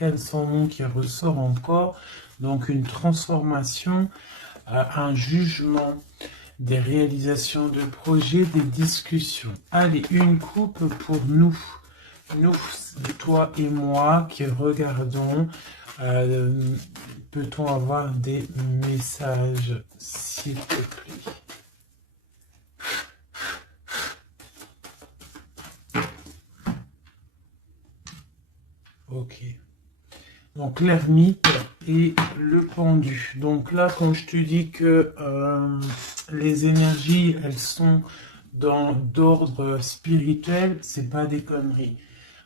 l'arcane sans nom qui ressort encore. Donc une transformation, un jugement, des réalisations de projets, des discussions. Allez, une coupe pour nous, toi et moi qui regardons. Peut-on avoir des messages, s'il te plaît? Ok. Donc l'ermite et le pendu. Donc là, quand je te dis que les énergies, elles sont d'ordre spirituel, c'est pas des conneries.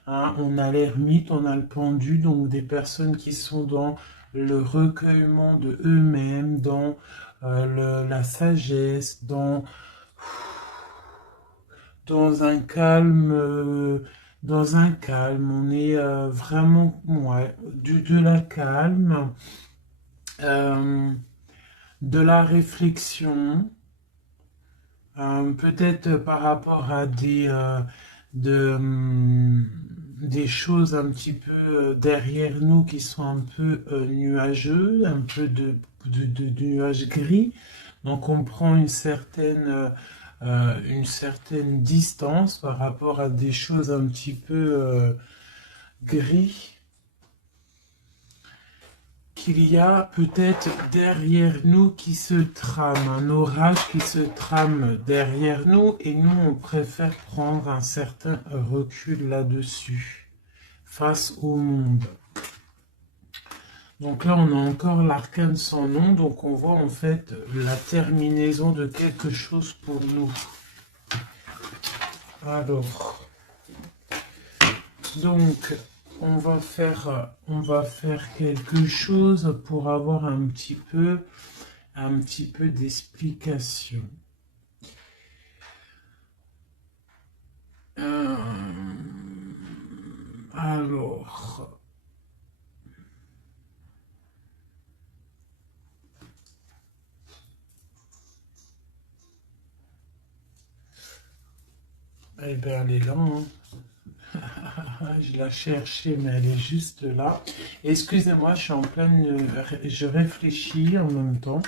Hein, on a l'ermite, on a le pendu, donc des personnes qui sont dans le recueillement de eux-mêmes, dans la sagesse, dans un calme, on est vraiment, ouais, de la calme, de la réflexion, peut-être par rapport à des choses un petit peu derrière nous qui sont un peu nuageux, un peu de nuages gris. Donc on prend une certaine distance par rapport à des choses un petit peu gris qu'il y a peut-être derrière nous qui se trame, un orage qui se trame derrière nous et nous on préfère prendre un certain recul là-dessus face au monde. Donc là, on a encore l'arcane sans nom, donc on voit en fait la terminaison de quelque chose pour nous. Alors, donc, on va faire quelque chose pour avoir un petit peu d'explication. Alors... Eh bien, elle est là, hein. Je la cherchais, mais elle est juste là. Excusez-moi, je suis en pleine... Je réfléchis en même temps.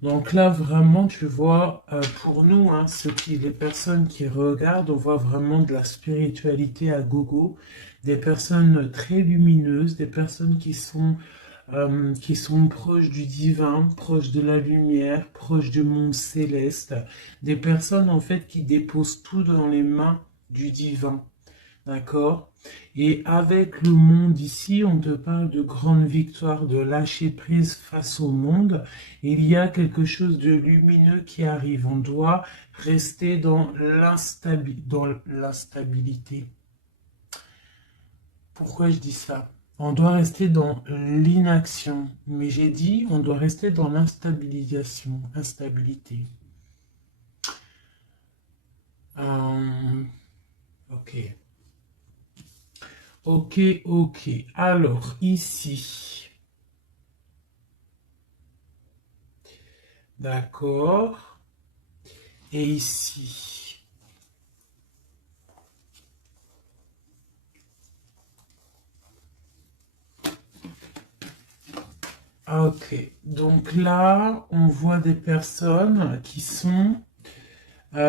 Donc là, vraiment, tu vois, pour nous, hein, les personnes qui regardent, on voit vraiment de la spiritualité à gogo. Des personnes très lumineuses, des personnes qui sont proches du divin, proches de la lumière, proches du monde céleste, des personnes en fait qui déposent tout dans les mains du divin, d'accord? Et avec le monde ici, on te parle de grande victoire, de lâcher prise face au monde. Il y a quelque chose de lumineux qui arrive. On doit rester dans l'instabilité. Pourquoi je dis ça? On doit rester dans l'inaction, mais j'ai dit on doit rester dans instabilité. Ok. Ok. Alors, ici. D'accord. Et ici. Ok. Donc là, on voit des personnes qui sont... il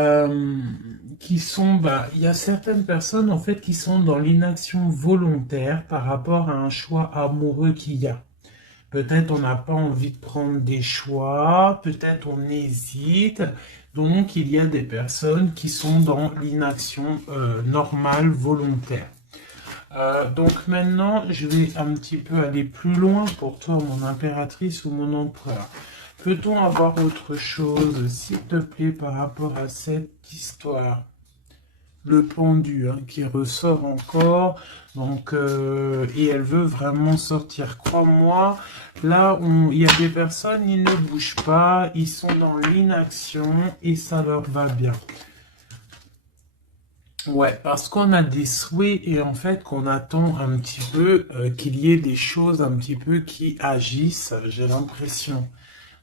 y a certaines personnes en fait qui sont dans l'inaction volontaire par rapport à un choix amoureux qu'il y a. Peut-être on n'a pas envie de prendre des choix, peut-être on hésite. Donc il y a des personnes qui sont dans l'inaction normale, volontaire. Donc maintenant, je vais un petit peu aller plus loin pour toi, mon impératrice ou mon empereur. Peut-on avoir autre chose, s'il te plaît, par rapport à cette histoire? Le pendu hein, qui ressort encore, donc et elle veut vraiment sortir. Crois-moi, là, il y a des personnes, ils ne bougent pas, ils sont dans l'inaction et ça leur va bien. Ouais, parce qu'on a des souhaits et en fait qu'on attend un petit peu qu'il y ait des choses un petit peu qui agissent, j'ai l'impression.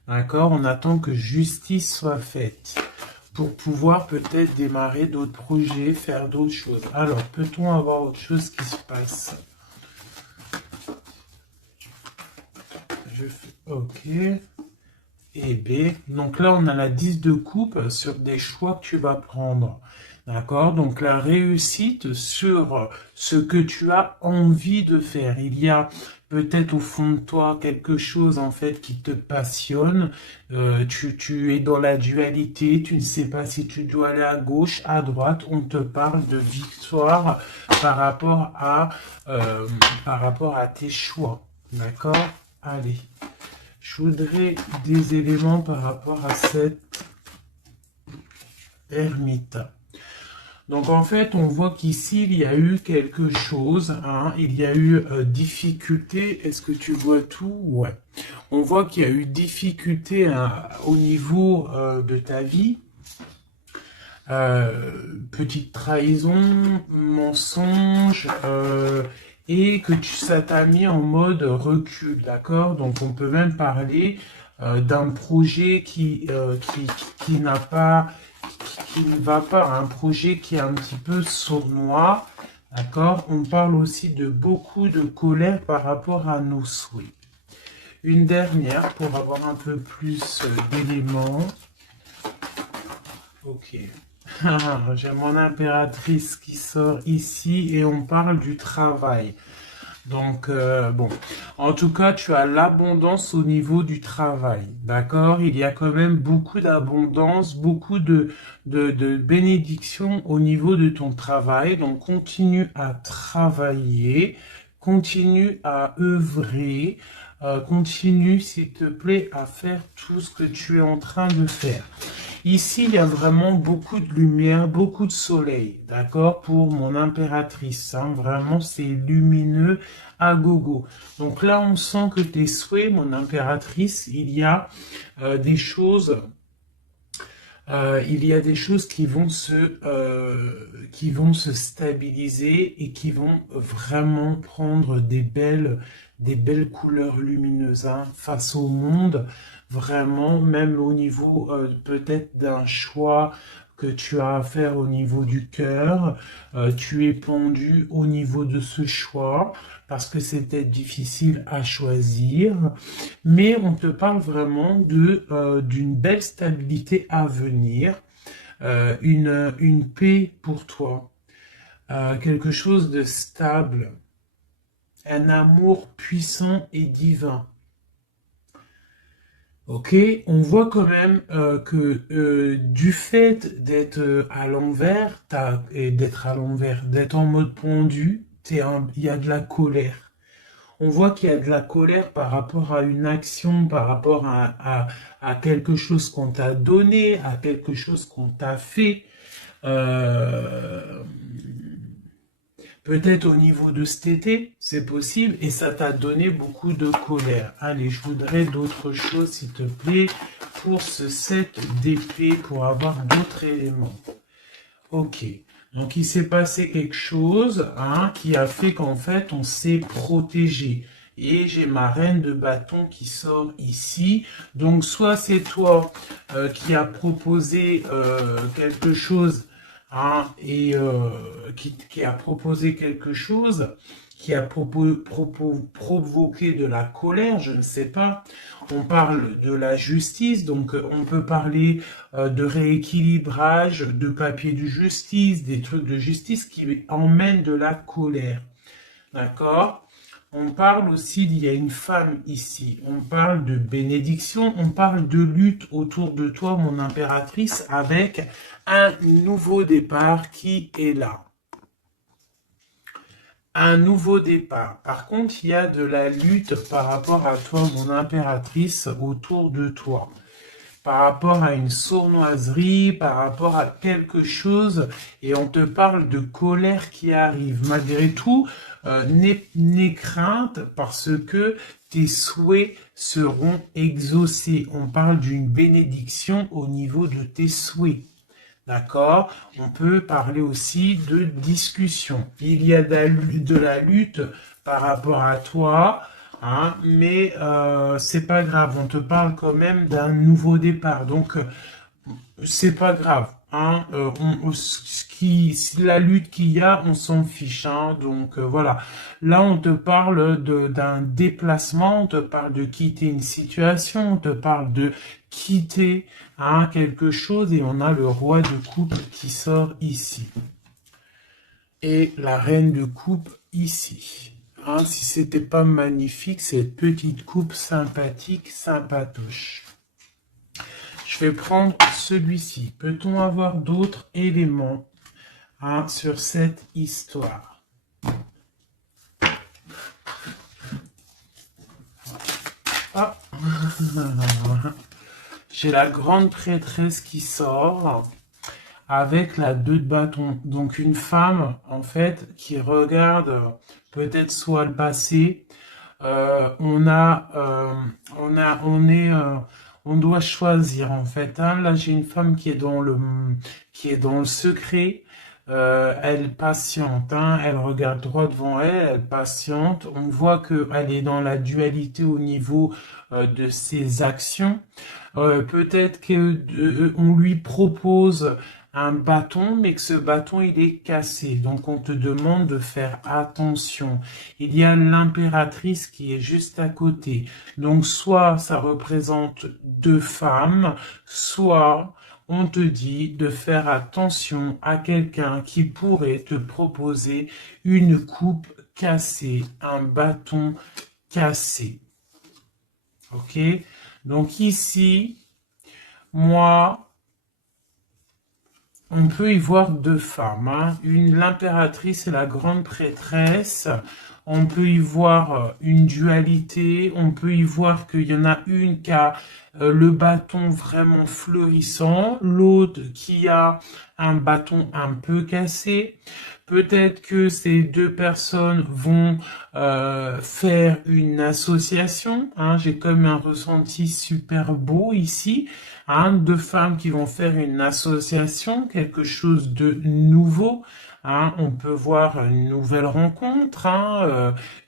D'accord? On attend que justice soit faite pour pouvoir peut-être démarrer d'autres projets, faire d'autres choses. Alors, peut-on avoir autre chose qui se passe? Ok. Et B. Donc là, on a la 10 de coupe sur des choix que tu vas prendre. D'accord? Donc la réussite sur ce que tu as envie de faire. Il y a peut-être au fond de toi quelque chose en fait qui te passionne. Tu es dans la dualité, tu ne sais pas si tu dois aller à gauche, à droite. On te parle de victoire par rapport à, par rapport à tes choix. D'accord? Allez. Je voudrais des éléments par rapport à cette ermite. Donc en fait, on voit qu'ici, il y a eu quelque chose, hein, il y a eu difficulté. Est-ce que tu vois tout? Ouais. On voit qu'il y a eu difficulté hein, au niveau de ta vie. Petite trahison, mensonge, et que ça t'a mis en mode recul, d'accord? Donc on peut même parler d'un projet qui n'a pas, qui ne va pas, un projet qui est un petit peu sournois, d'accord? On parle aussi de beaucoup de colère par rapport à nos souhaits. Une dernière pour avoir un peu plus d'éléments. Ok. J'ai mon impératrice qui sort ici et on parle du travail. Donc, bon, en tout cas, tu as l'abondance au niveau du travail, d'accord? Il y a quand même beaucoup d'abondance, beaucoup de bénédictions au niveau de ton travail. Donc, continue à travailler, continue à œuvrer, continue, s'il te plaît, à faire tout ce que tu es en train de faire. Ici, il y a vraiment beaucoup de lumière, beaucoup de soleil, d'accord, pour mon impératrice. Hein, vraiment, c'est lumineux à gogo. Donc là, on sent que tes souhaits, mon impératrice, des choses, il y a des choses qui vont se stabiliser et qui vont vraiment prendre des belles couleurs lumineuses hein, face au monde. Vraiment, même au niveau peut-être d'un choix que tu as à faire au niveau du cœur, tu es pendu au niveau de ce choix parce que c'était difficile à choisir, mais on te parle vraiment d'une belle stabilité à venir, une paix pour toi, quelque chose de stable, un amour puissant et divin. Ok, on voit quand même que du fait d'être à l'envers, d'être en mode pendu, il y a de la colère. On voit qu'il y a de la colère par rapport à une action, par rapport à quelque chose qu'on t'a donné, à quelque chose qu'on t'a fait. Euh, Peut-être au niveau de cet été, c'est possible, et ça t'a donné beaucoup de colère. Allez, je voudrais d'autres choses, s'il te plaît, pour ce set d'épée, pour avoir d'autres éléments. Ok, donc il s'est passé quelque chose hein, qui a fait qu'en fait, on s'est protégé. Et j'ai ma reine de bâton qui sort ici. Donc, soit c'est toi qui as proposé quelque chose hein, et qui a proposé quelque chose, qui a provoqué de la colère, je ne sais pas. On parle de la justice, donc on peut parler de rééquilibrage, de papier de justice, des trucs de justice qui emmènent de la colère. D'accord? On parle aussi, il y a une femme ici, on parle de bénédiction, on parle de lutte autour de toi, mon impératrice, avec un nouveau départ qui est là. Un nouveau départ. Par contre, il y a de la lutte par rapport à toi, mon impératrice, autour de toi. Par rapport à une sournoiserie, par rapport à quelque chose, et on te parle de colère qui arrive. Malgré tout, n'aie crainte parce que tes souhaits seront exaucés. On parle d'une bénédiction au niveau de tes souhaits. D'accord? On peut parler aussi de discussion. Il y a de la lutte par rapport à toi, hein, mais c'est pas grave. On te parle quand même d'un nouveau départ. Donc, c'est pas grave. Hein, la lutte qu'il y a, on s'en fiche. Hein, donc voilà. Là, on te parle d'un déplacement, on te parle de quitter une situation, on te parle de quitter quelque chose, et on a le roi de coupe qui sort ici. Et la reine de coupe ici. Hein, si c'était pas magnifique, cette petite coupe sympathique, sympatoche. Je vais prendre celui-ci. Peut-on avoir d'autres éléments sur cette histoire? Ah. J'ai la grande prêtresse qui sort avec la 2 de bâton. Donc une femme, en fait, qui regarde peut-être soit le passé. On doit choisir, en fait. Hein. Là, j'ai une femme qui est dans le secret. Elle patiente, hein. Elle regarde droit devant elle, elle patiente. On voit qu'elle est dans la dualité au niveau de ses actions. Peut-être qu'on lui propose un bâton, mais que ce bâton, il est cassé. Donc, on te demande de faire attention. Il y a l'impératrice qui est juste à côté. Donc, soit ça représente 2 femmes, soit on te dit de faire attention à quelqu'un qui pourrait te proposer une coupe cassée, un bâton cassé. Ok? Donc ici, moi, on peut y voir 2 femmes. Hein. L'impératrice et la grande prêtresse. On peut y voir une dualité. On peut y voir qu'il y en a une qui a le bâton vraiment fleurissant. L'autre qui a un bâton un peu cassé. Peut-être que ces 2 personnes vont faire une association. Hein. J'ai comme un ressenti super beau ici. Hein. 2 femmes qui vont faire une association, quelque chose de nouveau. Hein. On peut voir une nouvelle rencontre,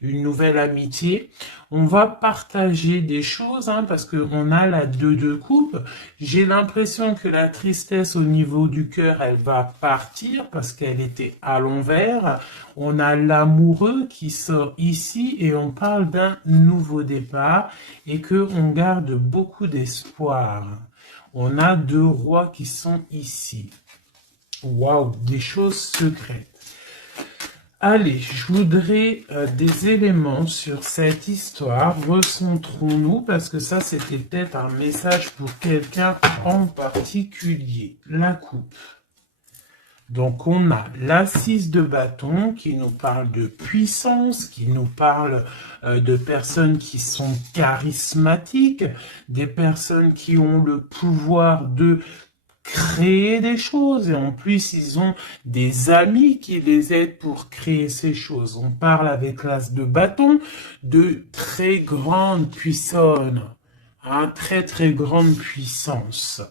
une nouvelle amitié. On va partager des choses parce qu'on a la 2 de coupe. J'ai l'impression que la tristesse au niveau du cœur, elle va partir parce qu'elle était à l'envers. On a l'amoureux qui sort ici et on parle d'un nouveau départ et qu'on garde beaucoup d'espoir. On a 2 rois qui sont ici. Waouh, des choses secrètes. Allez, je voudrais des éléments sur cette histoire. Recentrons-nous, parce que ça, c'était peut-être un message pour quelqu'un en particulier. La coupe. Donc, on a l'assise de bâton qui nous parle de puissance, qui nous parle de personnes qui sont charismatiques, des personnes qui ont le pouvoir de créer des choses, et en plus ils ont des amis qui les aident pour créer ces choses. On parle avec l'as de bâton de très grande puissance, très très grande puissance.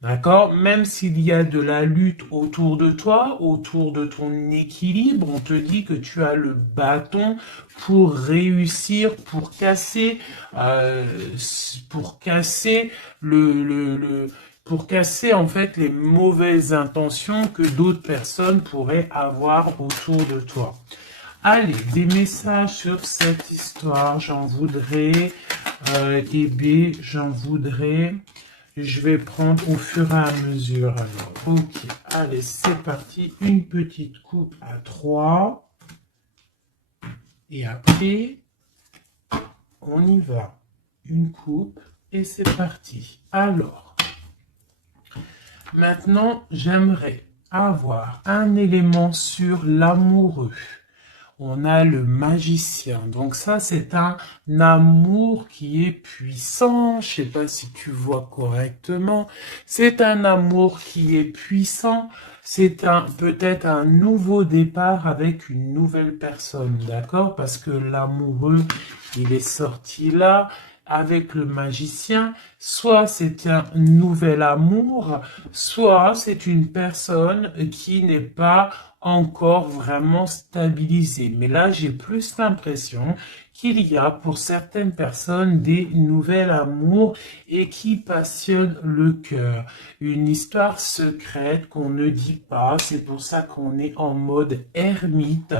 D'accord? Même s'il y a de la lutte autour de toi, autour de ton équilibre, on te dit que tu as le bâton pour réussir, pour casser pour casser en fait les mauvaises intentions que d'autres personnes pourraient avoir autour de toi. Allez, des messages sur cette histoire, j'en voudrais, j'en voudrais. Je vais prendre au fur et à mesure. Alors, ok, allez, c'est parti. Une petite coupe à 3. Et après, on y va. Une coupe et c'est parti. Alors, maintenant, j'aimerais avoir un élément sur l'amoureux. On a le magicien. Donc ça, c'est un amour qui est puissant. Je sais pas si tu vois correctement. C'est un amour qui est puissant. C'est peut-être un nouveau départ avec une nouvelle personne. D'accord? Parce que l'amoureux, il est sorti là. Avec le magicien, soit c'est un nouvel amour, soit c'est une personne qui n'est pas encore vraiment stabilisé. Mais là, j'ai plus l'impression qu'il y a pour certaines personnes des nouvelles amours et qui passionnent le cœur. Une histoire secrète qu'on ne dit pas, c'est pour ça qu'on est en mode ermite,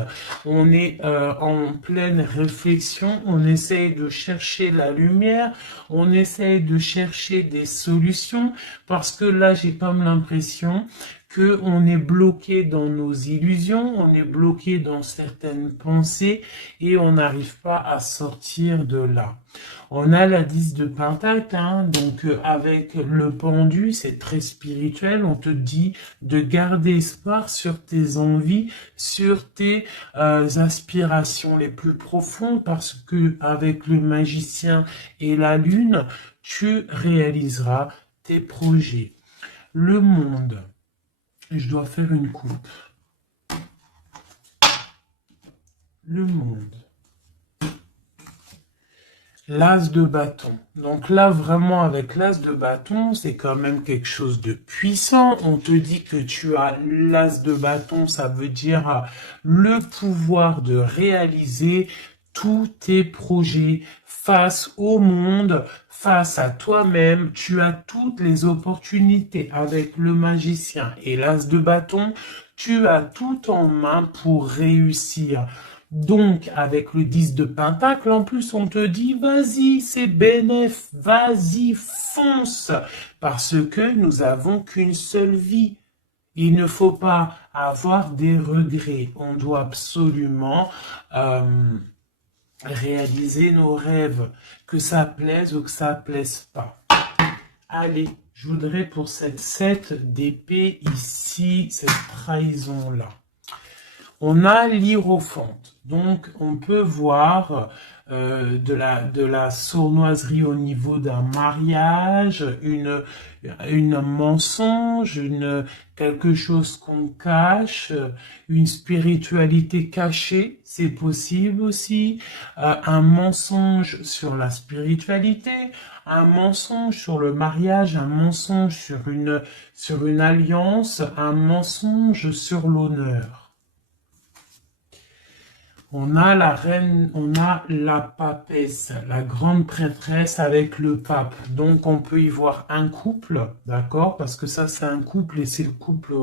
on est en pleine réflexion, on essaye de chercher la lumière, on essaye de chercher des solutions, parce que là j'ai comme l'impression que on est bloqué dans nos illusions, on est bloqué dans certaines pensées et on n'arrive pas à sortir de là. On a la 10 de Pentacle, hein, donc avec le pendu, c'est très spirituel, on te dit de garder espoir sur tes envies, sur tes aspirations les plus profondes, parce que avec le magicien et la lune, tu réaliseras tes projets. Le monde. Je dois faire une coupe. Le monde. L'as de bâton. Donc là, vraiment, avec l'as de bâton, c'est quand même quelque chose de puissant. On te dit que tu as l'as de bâton, ça veut dire le pouvoir de réaliser tous tes projets face au monde, face à toi-même. Tu as toutes les opportunités avec le magicien et l'as de bâton. Tu as tout en main pour réussir. Donc, avec le 10 de Pentacle, en plus, on te dit, vas-y, c'est bénéf, vas-y, fonce, parce que nous avons qu'une seule vie. Il ne faut pas avoir des regrets. On doit absolument réaliser nos rêves, que ça plaise ou que ça plaise pas. Allez, je voudrais pour cette 7 d'épée ici, cette trahison-là. On a l'hiérophante, donc on peut voir de la sournoiserie au niveau d'un mariage, une mensonge, quelque chose qu'on cache, une spiritualité cachée, c'est possible aussi, un mensonge sur la spiritualité, un mensonge sur le mariage, un mensonge sur une alliance, un mensonge sur l'honneur. On a la reine, on a la papesse, la grande prêtresse avec le pape. Donc on peut y voir un couple, d'accord? Parce que ça c'est un couple et c'est le couple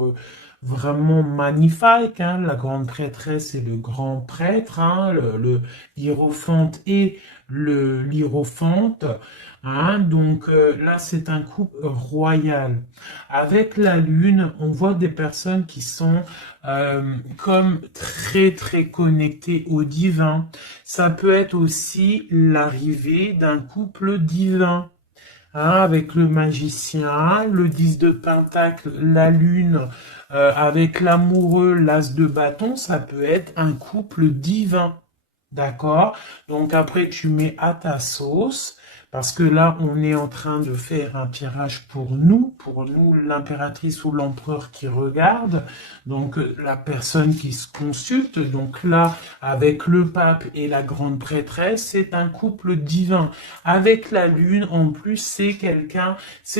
vraiment magnifique, hein? La grande prêtresse et le grand prêtre, hein? Le hiérophante et l'hiérophante. Hein? Donc là c'est un couple royal. Avec la lune, on voit des personnes qui sont comme très très connectées au divin. Ça peut être aussi l'arrivée d'un couple divin. Hein, avec le magicien, le 10 de Pentacle, la lune, avec l'amoureux, l'as de bâton, ça peut être un couple divin. D'accord? Donc après, tu mets à ta sauce, parce que là, on est en train de faire un tirage pour nous l'impératrice ou l'empereur qui regarde, donc la personne qui se consulte. Donc là, avec le pape et la grande prêtresse, c'est un couple divin. Avec la lune, en plus, c'est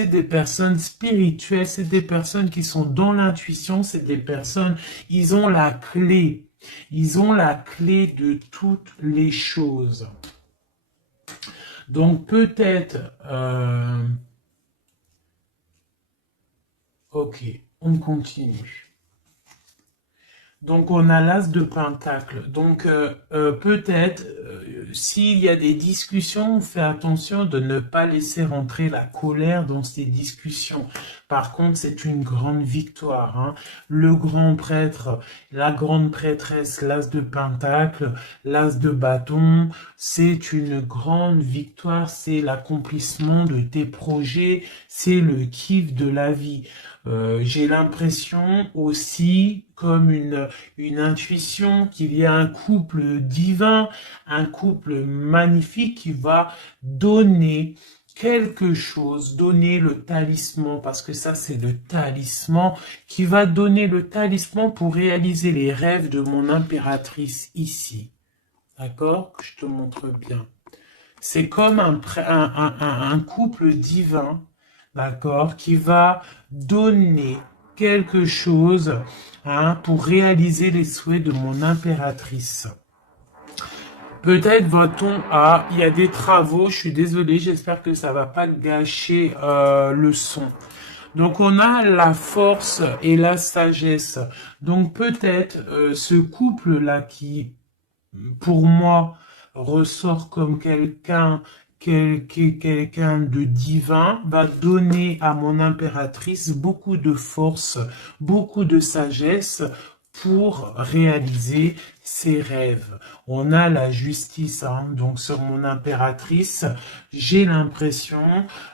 des personnes spirituelles, c'est des personnes qui sont dans l'intuition, c'est des personnes, ils ont la clé. Ils ont la clé de toutes les choses. Donc peut-être... ok, on continue. Donc on a l'as de Pentacle. Donc peut-être, s'il y a des discussions, fais attention de ne pas laisser rentrer la colère dans ces discussions. Par contre, c'est une grande victoire. Hein. Le grand prêtre, la grande prêtresse, l'as de Pentacle, l'as de bâton, c'est une grande victoire. C'est l'accomplissement de tes projets, c'est le kiff de la vie. J'ai l'impression aussi, comme une intuition, qu'il y a un couple divin, un couple magnifique qui va donner quelque chose, donner le talisman, parce que ça c'est le talisman, qui va donner le talisman pour réaliser les rêves de mon impératrice ici. D'accord? Je te montre bien. C'est comme un couple divin, d'accord, qui va donner quelque chose hein, pour réaliser les souhaits de mon impératrice. Peut-être va-t-on il y a des travaux, je suis désolé, j'espère que ça va pas gâcher le son. Donc on a la force et la sagesse. Donc peut-être ce couple-là qui, pour moi, ressort comme quelqu'un de divin, va donner à mon impératrice beaucoup de force, beaucoup de sagesse pour réaliser ses rêves. On a la justice, hein, donc sur mon impératrice, j'ai l'impression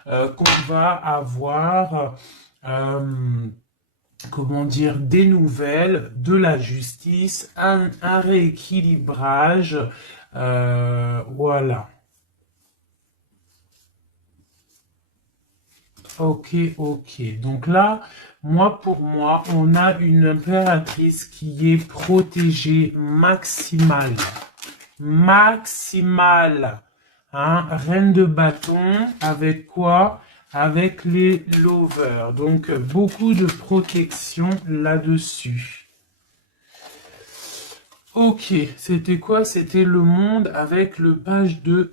qu'on va avoir comment dire, des nouvelles, de la justice, un rééquilibrage, voilà. Ok, ok. Donc là, pour moi, on a une impératrice qui est protégée maximale. Maximale. Hein? Reine de bâton, avec quoi? Avec les lovers. Donc, beaucoup de protection là-dessus. Ok, c'était quoi? C'était le monde avec le page de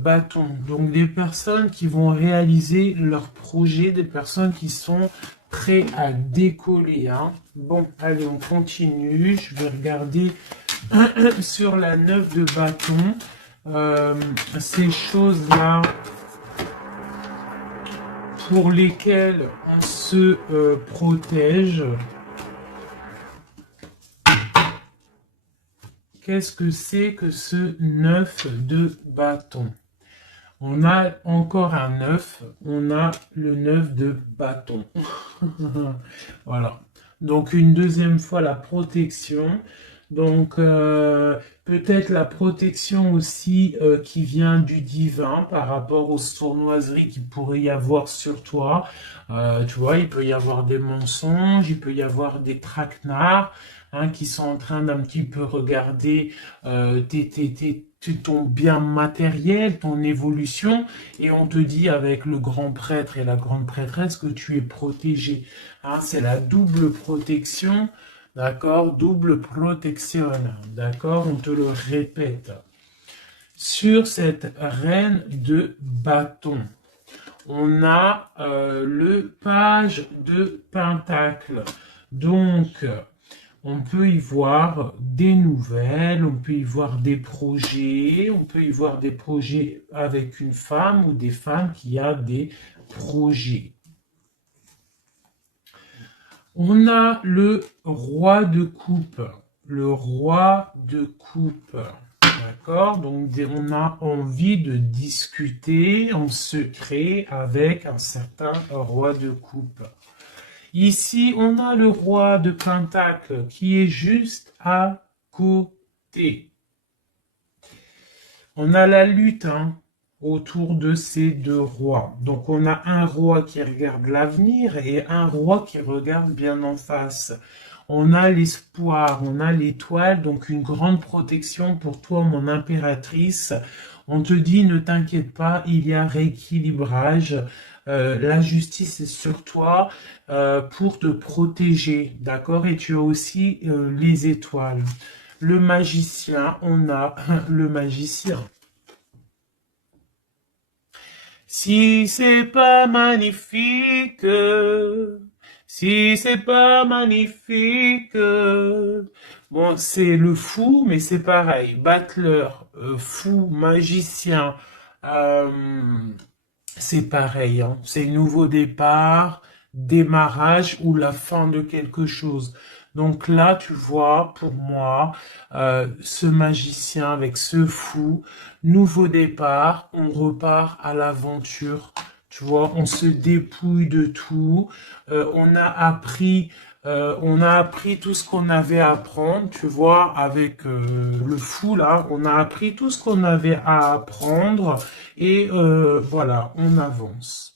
bâton. Donc des personnes qui vont réaliser leur projet, des personnes qui sont prêtes à décoller. Hein. Bon, allez, on continue. Je vais regarder sur la 9 de bâton. Ces choses-là pour lesquelles on se protège. Qu'est-ce que c'est que ce 9 de bâton? On a encore un 9, on a le 9 de bâton. Voilà. Donc une deuxième fois la protection. Donc peut-être la protection aussi qui vient du divin par rapport aux sournoiseries qu'il pourrait y avoir sur toi. Tu vois, il peut y avoir des mensonges, il peut y avoir des traquenards. Hein, qui sont en train d'un petit peu regarder ton bien matériel, ton évolution, et on te dit avec le grand prêtre et la grande prêtresse que tu es protégé. Hein, c'est la double protection, d'accord? Double protection, d'accord? On te le répète. Sur cette reine de bâton, on a le page de pentacle. Donc, on peut y voir des nouvelles, on peut y voir des projets, on peut y voir des projets avec une femme ou des femmes qui a des projets. On a le roi de coupe. Le roi de coupe. D'accord? Donc, on a envie de discuter en secret avec un certain roi de coupe. Ici, on a le roi de pentacle qui est juste à côté. On a la lutte autour de ces deux rois. Donc, on a un roi qui regarde l'avenir et un roi qui regarde bien en face. On a l'espoir, on a l'étoile, donc une grande protection pour toi, mon impératrice. On te dit, ne t'inquiète pas, il y a rééquilibrage. La justice est sur toi pour te protéger, d'accord? Et tu as aussi les étoiles. Le magicien, on a le magicien. Si c'est pas magnifique, si c'est pas magnifique, bon, c'est le fou, mais c'est pareil. Battleur, fou, magicien, c'est pareil. Hein. C'est nouveau départ, démarrage ou la fin de quelque chose. Donc là, tu vois, pour moi, ce magicien avec ce fou, nouveau départ, on repart à l'aventure. Tu vois, on se dépouille de tout. On a appris tout ce qu'on avait à apprendre, tu vois, avec le fou là, on a appris tout ce qu'on avait à apprendre et voilà, on avance.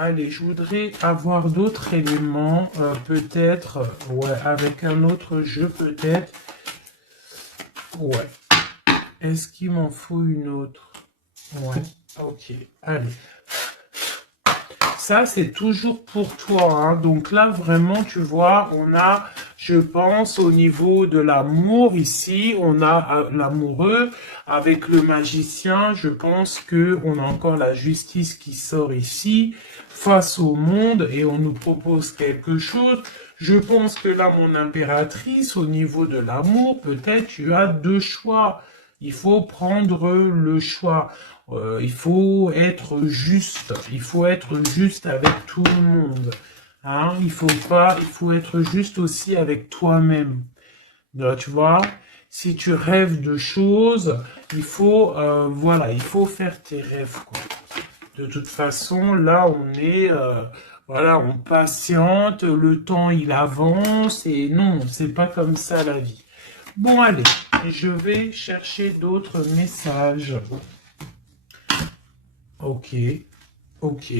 Allez, je voudrais avoir d'autres éléments, peut-être, ouais, avec un autre jeu, peut-être. Ouais. Est-ce qu'il m'en faut une autre? Ouais, ok, allez. ça, c'est toujours pour toi, hein. Donc là, vraiment, tu vois, on a, je pense, au niveau de l'amour, ici, on a l'amoureux avec le magicien. Je pense que on a encore la justice qui sort ici, face au monde, et on nous propose quelque chose. Je pense que là, mon impératrice, au niveau de l'amour, peut-être tu as deux choix. Il faut prendre le choix. Il faut être juste. Il faut être juste avec tout le monde. Hein? Il faut être juste aussi avec toi-même. Là, tu vois, si tu rêves de choses, voilà, il faut faire tes rêves, quoi. De toute façon, là, voilà, on patiente, le temps, il avance, et non, c'est pas comme ça la vie. Bon, allez, je vais chercher d'autres messages. Ok, ok.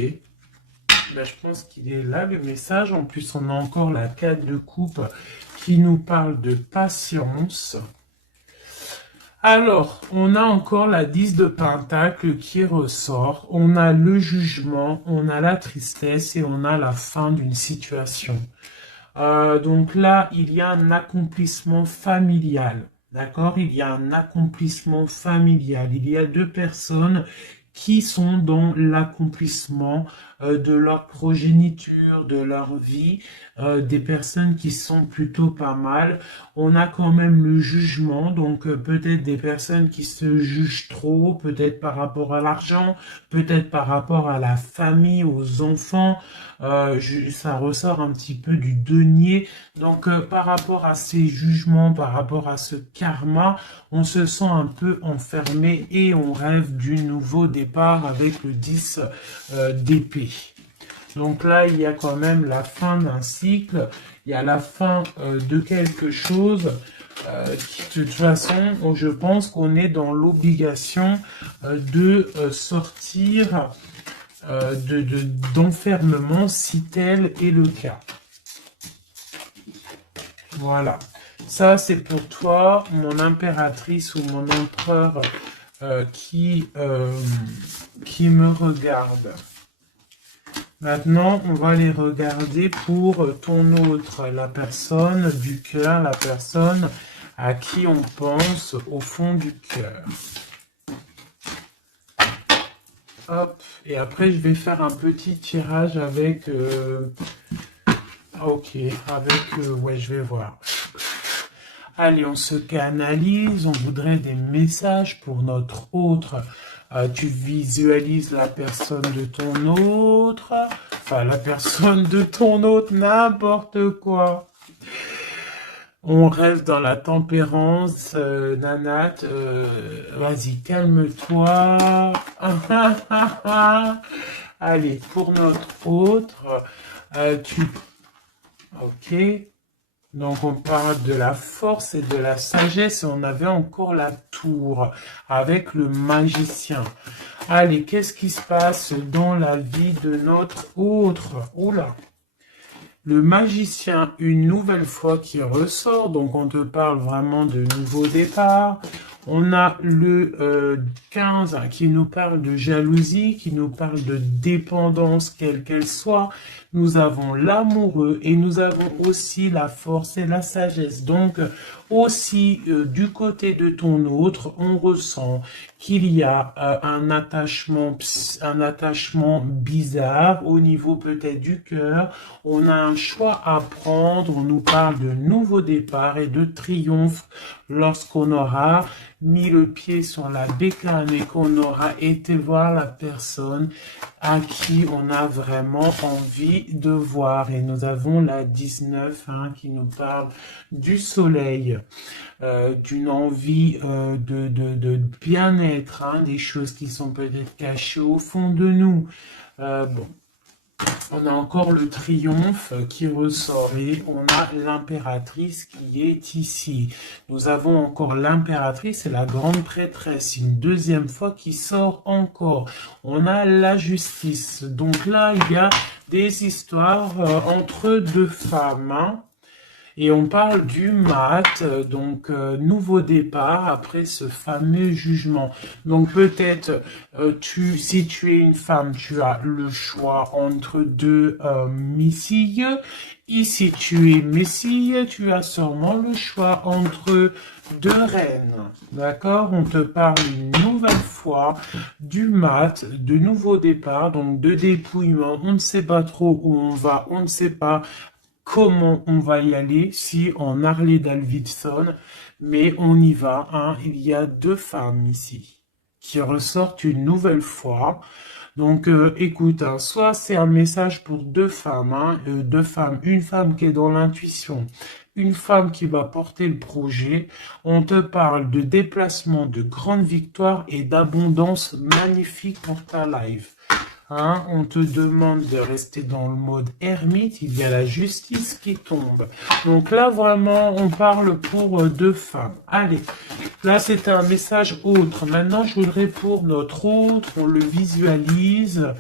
Ben, je pense qu'il est là, le message. En plus, on a encore la 4 de coupe qui nous parle de patience. Alors, on a encore la 10 de pentacle qui ressort. On a le jugement, on a la tristesse et on a la fin d'une situation. Donc là, il y a un accomplissement familial. D'accord? Il y a un accomplissement familial. Il y a deux personnes qui sont dans l'accomplissement de leur progéniture, de leur vie, des personnes qui sont plutôt pas mal. On a quand même le jugement, donc peut-être des personnes qui se jugent trop, peut-être par rapport à l'argent, peut-être par rapport à la famille, aux enfants. Ça ressort un petit peu du denier. Donc par rapport à ces jugements, par rapport à ce karma, on se sent un peu enfermé et on rêve du nouveau départ avec le 10 d'épée. Donc là, il y a quand même la fin d'un cycle, il y a la fin de quelque chose qui, de toute façon, je pense qu'on est dans l'obligation de sortir d'enfermement si tel est le cas. Voilà. Ça, c'est pour toi, mon impératrice ou mon empereur qui me regarde. Maintenant, on va les regarder pour ton autre, la personne du cœur, la personne à qui on pense au fond du cœur. Hop, et après je vais faire un petit tirage avec... ok, avec... ouais, je vais voir. Allez, on se canalise, on voudrait des messages pour notre autre. Tu visualises la personne de ton autre, enfin la personne de ton autre, n'importe quoi. On reste dans la tempérance, Nanat, vas-y, calme-toi. Allez, pour notre autre, ok. Donc on parle de la force et de la sagesse et on avait encore la tour avec le magicien. Allez, qu'est-ce qui se passe dans la vie de notre autre? Oula! Le magicien, une nouvelle fois qui ressort, donc on te parle vraiment de nouveau départ. On a le 15 qui nous parle de jalousie, qui nous parle de dépendance, quelle qu'elle soit. Nous avons l'amoureux et nous avons aussi la force et la sagesse. Donc, aussi, du côté de ton autre, on ressent qu'il y a un attachement bizarre au niveau peut-être du cœur. On a un choix à prendre. On nous parle de nouveau départ et de triomphe lorsqu'on aura mis le pied sur la bécane et qu'on aura été voir la personne à qui on a vraiment envie de voir. Et nous avons la 19 qui nous parle du soleil, d'une envie de bien-être, des choses qui sont peut-être cachées au fond de nous. Bon. On a encore le triomphe qui ressort et on a l'impératrice qui est ici. Nous avons encore l'impératrice et la grande prêtresse, une deuxième fois qui sort encore. On a la justice. Donc là, il y a des histoires entre deux femmes. Et on parle du mat, donc nouveau départ après ce fameux jugement. Donc peut-être, si tu es une femme, tu as le choix entre deux missiles. Ici, tu es Messie, tu as sûrement le choix entre deux reines. D'accord? On te parle une nouvelle fois du mat, de nouveau départ, donc de dépouillement. On ne sait pas trop où on va, on ne sait pas comment on va y aller, si en Harley-Davidson, mais on y va, hein. Il y a deux femmes ici qui ressortent une nouvelle fois. Donc, écoute, hein, soit c'est un message pour deux femmes, hein, une femme qui est dans l'intuition, une femme qui va porter le projet. On te parle de déplacement, de grandes victoires et d'abondance magnifique pour ta life. Hein, on te demande de rester dans le mode ermite, il y a la justice qui tombe. Donc là, vraiment, on parle pour deux femmes. Allez, là, c'était un message autre. Maintenant, je voudrais pour notre autre, on le visualise.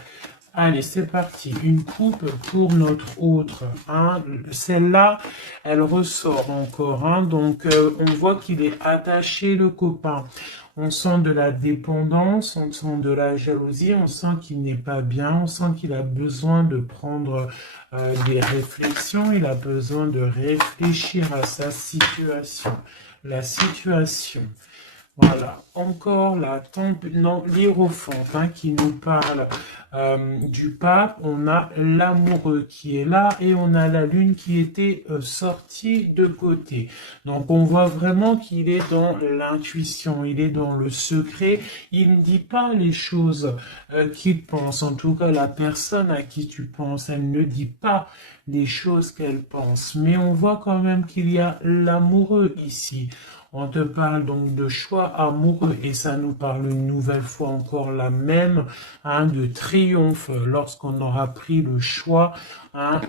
Allez, c'est parti. Une coupe pour notre autre. Hein. Celle-là, elle ressort encore. Hein. Donc, on voit qu'il est attaché, le copain. On sent de la dépendance, on sent de la jalousie, on sent qu'il n'est pas bien, on sent qu'il a besoin de prendre des réflexions, il a besoin de réfléchir à sa situation. La situation. Voilà, encore la l'hiérophante hein, qui nous parle du pape. On a l'amoureux qui est là et on a la lune qui était sortie de côté. Donc on voit vraiment qu'il est dans l'intuition, il est dans le secret. Il ne dit pas les choses qu'il pense. En tout cas, la personne à qui tu penses, elle ne dit pas les choses qu'elle pense. Mais on voit quand même qu'il y a l'amoureux ici. On te parle donc de choix amoureux et ça nous parle une nouvelle fois encore la même, hein, de triomphe lorsqu'on aura pris le choix hein,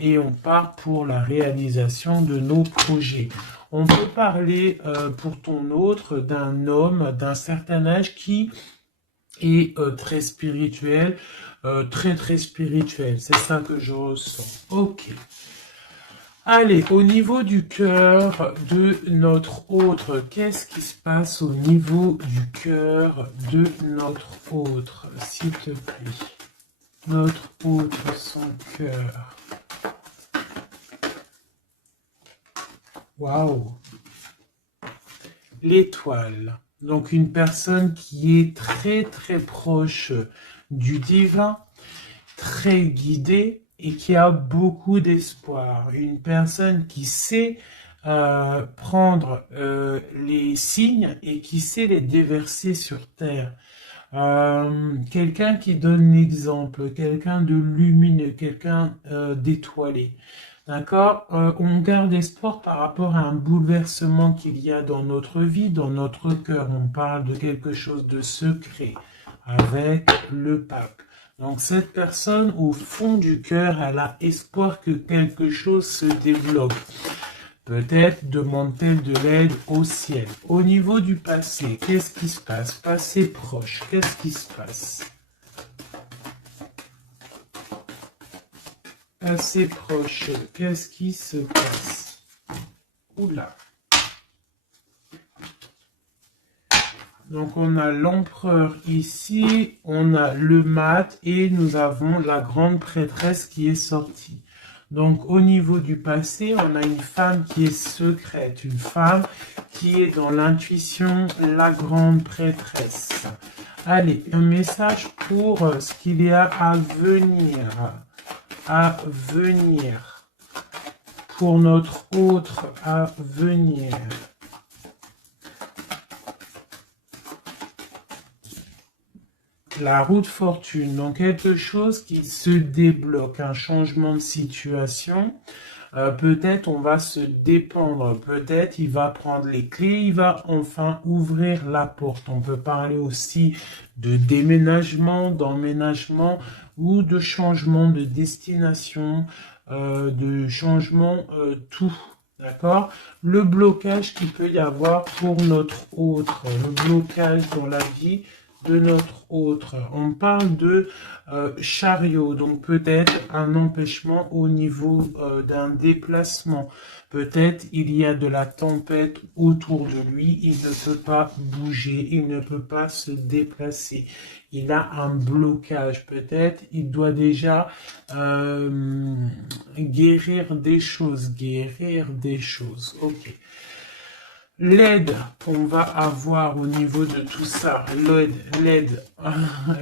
et on part pour la réalisation de nos projets. On peut parler pour ton autre d'un homme d'un certain âge qui est très spirituel, très spirituel. C'est ça que je ressens. Ok. Allez, au niveau du cœur de notre autre, qu'est-ce qui se passe au niveau du cœur de notre autre, s'il te plaît? Notre autre, son cœur. Waouh! L'étoile. Donc une personne qui est très proche du divin, très guidée, et qui a beaucoup d'espoir. Une personne qui sait prendre les signes et qui sait les déverser sur terre. Quelqu'un qui donne l'exemple, quelqu'un de lumineux, quelqu'un d'étoilé. D'accord? On garde espoir par rapport à un bouleversement qu'il y a dans notre vie, dans notre cœur. On parle de quelque chose de secret avec le pape. Donc cette personne, au fond du cœur, elle a espoir que quelque chose se débloque. Peut-être demande-t-elle de l'aide au ciel. Au niveau du passé, qu'est-ce qui se passe? Passé proche, qu'est-ce qui se passe? Passé proche, qu'est-ce qui se passe? Oula. Donc on a l'empereur ici, on a le mat et nous avons la grande prêtresse qui est sortie. Donc au niveau du passé, on a une femme qui est secrète, une femme qui est dans l'intuition, la grande prêtresse. Allez, un message pour ce qu'il y a à venir. Pour notre autre à venir. La roue de fortune, donc quelque chose qui se débloque, un changement de situation. Peut-être on va se dépendre, peut-être il va prendre les clés, il va enfin ouvrir la porte. On peut parler aussi de déménagement, d'emménagement ou de changement de destination, de changement tout. D'accord? Le blocage qu'il peut y avoir pour notre autre, le blocage dans la vie de notre autre, on parle de chariot, donc peut-être un empêchement au niveau d'un déplacement. Peut-être il y a de la tempête autour de lui, il ne peut pas bouger, il ne peut pas se déplacer. Il a un blocage, peut-être il doit déjà guérir des choses, ok. L'aide qu'on va avoir au niveau de tout ça, l'aide,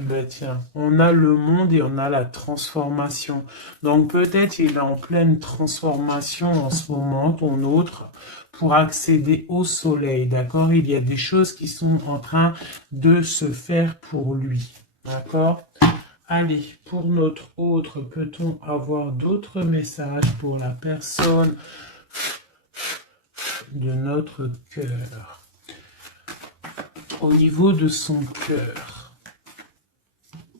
ben tiens, on a le monde et on a la transformation. Donc peut-être il est en pleine transformation en ce moment, ton autre, pour accéder au soleil, d'accord? Il y a des choses qui sont en train de se faire pour lui, d'accord? Allez, pour notre autre, peut-on avoir d'autres messages pour la personne de notre cœur, au niveau de son cœur?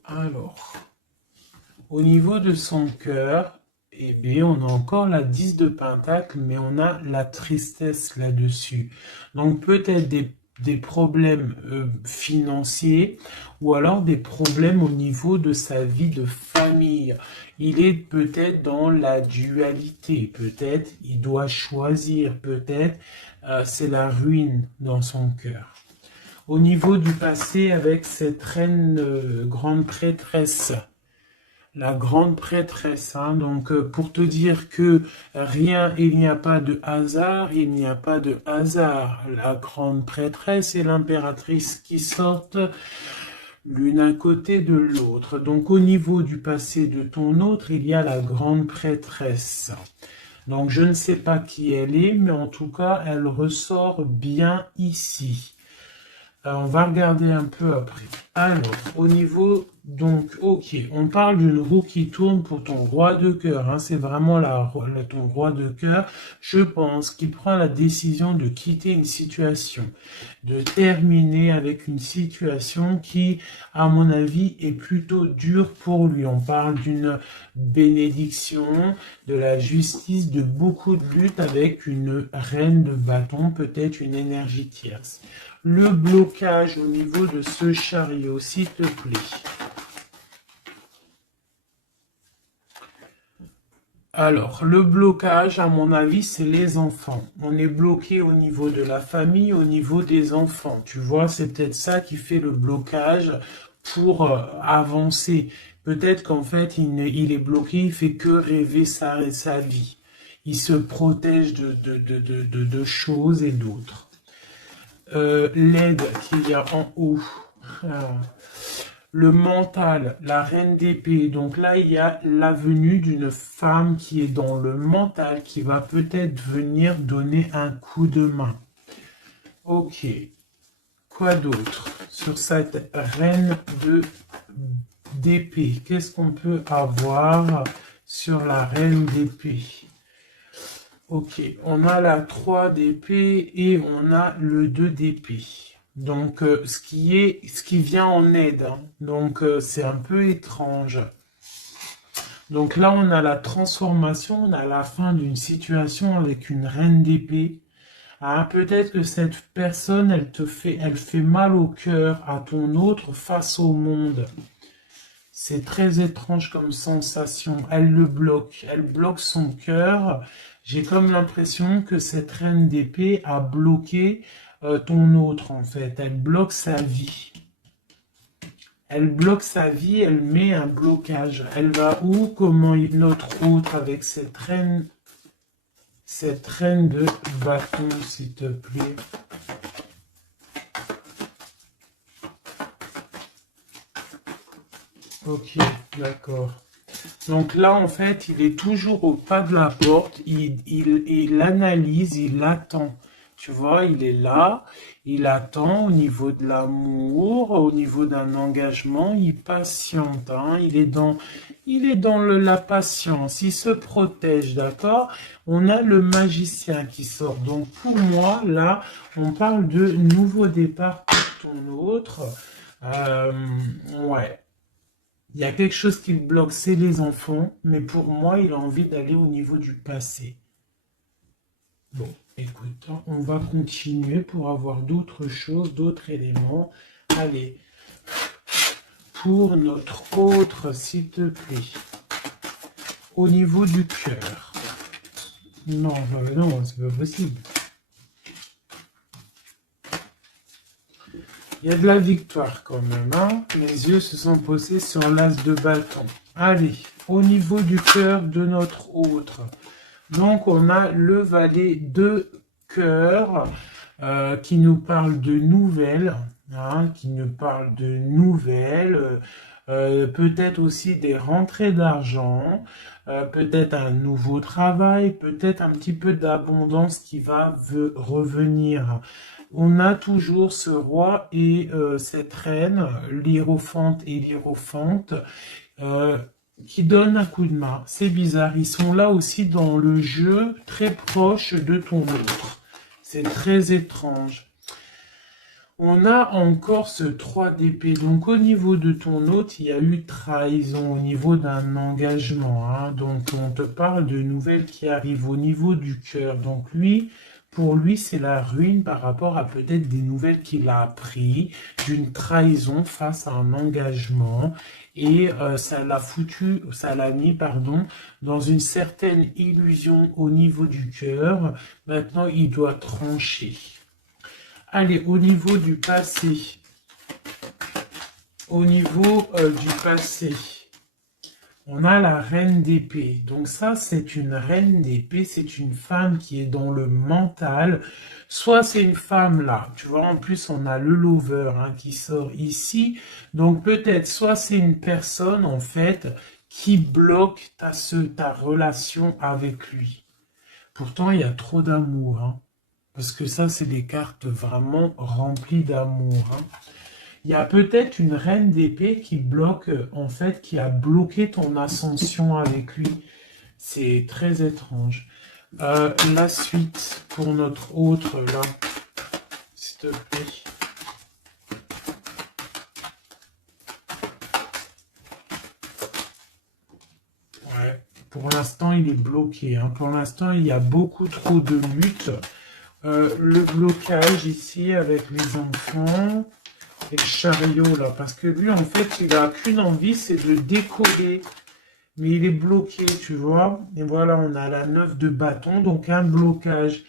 Alors, au niveau de son cœur, eh bien, on a encore la 10 de Pentacle, mais on a la tristesse là-dessus. Donc, peut-être des problèmes financiers ou alors des problèmes au niveau de sa vie de famille. Il est peut-être dans la dualité, peut-être il doit choisir, peut-être c'est la ruine dans son cœur. Au niveau du passé, avec cette reine grande prêtresse, la grande prêtresse, hein, donc pour te dire que rien, il n'y a pas de hasard, il n'y a pas de hasard. La grande prêtresse et l'impératrice qui sortent l'une à côté de l'autre. Donc au niveau du passé de ton autre, il y a la grande prêtresse. Donc je ne sais pas qui elle est, mais en tout cas, elle ressort bien ici. On va regarder un peu après. Alors, au niveau, donc, ok, on parle d'une roue qui tourne pour ton roi de cœur. Hein, c'est vraiment ton roi de cœur. Je pense qu'il prend la décision de quitter une situation, de terminer avec une situation qui, à mon avis, est plutôt dure pour lui. On parle d'une bénédiction, de la justice, de beaucoup de luttes avec une reine de bâton, peut-être une énergie tierce. Le blocage au niveau de ce chariot, s'il te plaît. Alors, le blocage, à mon avis, c'est les enfants. On est bloqué au niveau de la famille, au niveau des enfants. Tu vois, c'est peut-être ça qui fait le blocage pour avancer. Peut-être qu'en fait, il est bloqué, il fait que rêver sa vie. Il se protège de choses et d'autres. L'aide qu'il y a en haut, le mental, la reine d'épée. Donc là, il y a la venue d'une femme qui est dans le mental, qui va peut-être venir donner un coup de main. Ok. Quoi d'autre sur cette reine d'épée? Qu'est-ce qu'on peut avoir sur la reine d'épée? Ok, on a la 3 d'épée et on a le 2 d'épée. Donc, ce qui vient en aide. Hein. Donc, c'est un peu étrange. Donc là, on a la transformation, on a la fin d'une situation avec une reine d'épée. Ah, peut-être que cette personne, elle fait mal au cœur à ton autre face au monde. C'est très étrange comme sensation. Elle bloque son cœur. J'ai comme l'impression que cette reine d'épée a bloqué ton autre, en fait. Elle bloque sa vie. Elle bloque sa vie, elle met un blocage. Elle va où? Comment notre autre avec cette reine de bâton, s'il te plaît. Ok, d'accord. Donc là, en fait, il est toujours au pas de la porte, il analyse, il attend. Tu vois, il est là, il attend au niveau de l'amour, au niveau d'un engagement, il patiente, hein, il est dans la patience, il se protège, d'accord? On a le magicien qui sort. Donc pour moi, là, on parle de nouveau départ pour ton autre. Ouais. Il y a quelque chose qui le bloque, c'est les enfants, mais pour moi, il a envie d'aller au niveau du passé. Bon, écoute, on va continuer pour avoir d'autres choses, d'autres éléments. Allez, pour notre autre, s'il te plaît. Au niveau du cœur. Non, non, c'est pas possible. Il y a de la victoire quand même, hein. Mes yeux se sont posés sur l'as de bâton. Allez, au niveau du cœur de notre autre. Donc, on a le valet de cœur qui nous parle de nouvelles, hein, peut-être aussi des rentrées d'argent, peut-être un nouveau travail, peut-être un petit peu d'abondance qui va revenir. On a toujours ce roi et cette reine, l'hiérophante et l'hiérophante, qui donnent un coup de main. C'est bizarre, ils sont là aussi dans le jeu, très proche de ton autre. C'est très étrange. On a encore ce 3 d'épée. Donc au niveau de ton hôte, il y a eu trahison au niveau d'un engagement, hein. Donc on te parle de nouvelles qui arrivent au niveau du cœur. Donc lui, pour lui, c'est la ruine par rapport à peut-être des nouvelles qu'il a appris, d'une trahison face à un engagement. Et ça l'a mis, pardon, dans une certaine illusion au niveau du cœur. Maintenant, il doit trancher. Allez, au niveau du passé. Au niveau du passé, on a la reine d'épée. Donc ça, c'est une reine d'épée, c'est une femme qui est dans le mental. Soit c'est une femme là, tu vois, en plus on a le lover, hein, qui sort ici. Donc peut-être, soit c'est une personne en fait qui bloque ta relation avec lui. Pourtant, il y a trop d'amour, hein. Parce que ça, c'est des cartes vraiment remplies d'amour, hein. Il y a peut-être une reine d'épée qui bloque, en fait, qui a bloqué ton ascension avec lui. C'est très étrange. La suite pour notre autre, là, s'il te plaît. Ouais. Pour l'instant, il est bloqué, hein. Pour l'instant, il y a beaucoup trop de luttes. Le blocage ici avec les enfants et le chariot là, parce que lui en fait il a qu'une envie, c'est de décoller, mais il est bloqué, tu vois. Et voilà, on a la 9 de bâton, donc un blocage,